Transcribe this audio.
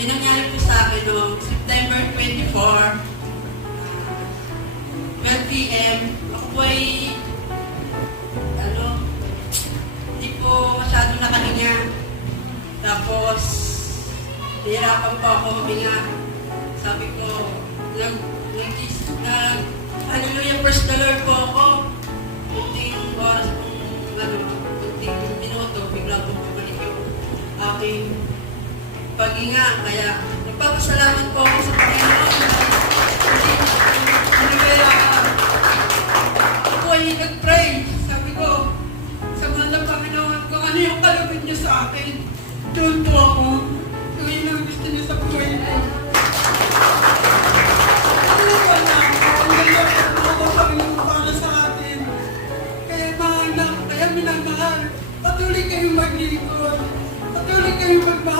may nangyari po sa akin noong September 24, 12 p.m. Ako po ay, hindi po masyado nakahinga. Tapos, nahirapan po ako huminga. Sabi ko, hallelujah, praise the Lord po ako. Kunting oras pong, kunting minuto, bigla po bumalik yung aking paghinga. Kaya, nagpapasalamat po ako sa Panginoon. Kaya, ako ay nag-pray. Sabi ko, sa mga Panginoon, kung ano yung kalugod niyo sa akin, doon po ako